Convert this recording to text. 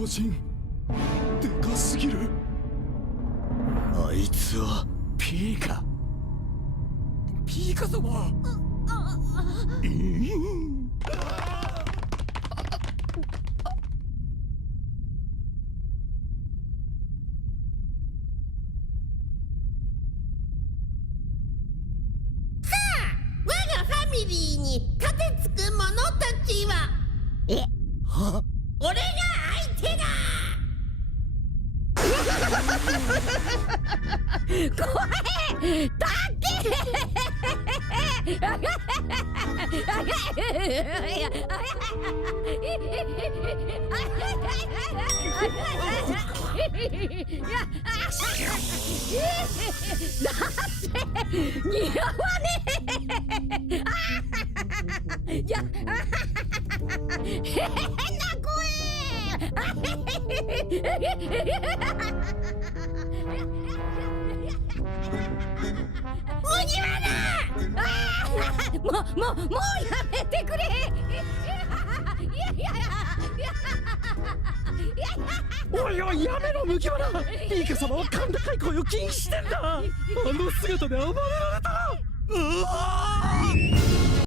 巨人でかすぎる。あいつはピーカ。ピーカ様。ファミリーに盾つく者たちはは俺が相手だ。怖えだけ似合わねえ。いや変な麦わら、もうやめてくれ。おいおい、やめろ麦わら。ピーカ様は甲高い声を禁止してんだ。あの姿で暴れられたら。うわー